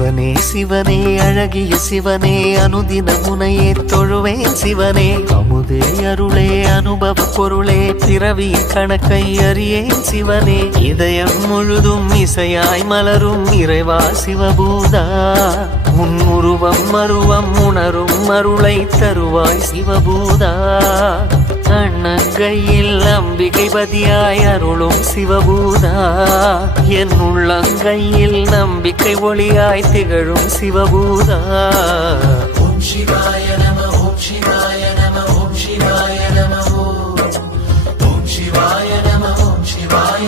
சிவனே சிவனே அழகிய சிவனே அனுதின முனையே தொழுவேன் சிவனே அமுதே அருளே அனுபவ பொருளே பிறவியின் கணக்கை அறியேன் சிவனே இதயம் முழுதும் இசையாய் மலரும் இறைவா சிவபூதா உன் உருவம் மருவம் உணரும் அருளை தருவாய் சிவபூதா அண்ணங்கையில் அம்பிகை பதியாய் அருளும் சிவபூதா என் உள்ளங்கையில் நம்பிக்கை ஒளியாய் திகழும் சிவபூதா ஓம் சிவாய நம ஓம் சிவாய நம ஓம் சிவாய நம ஓம் சிவாய நம ஓம் சிவாய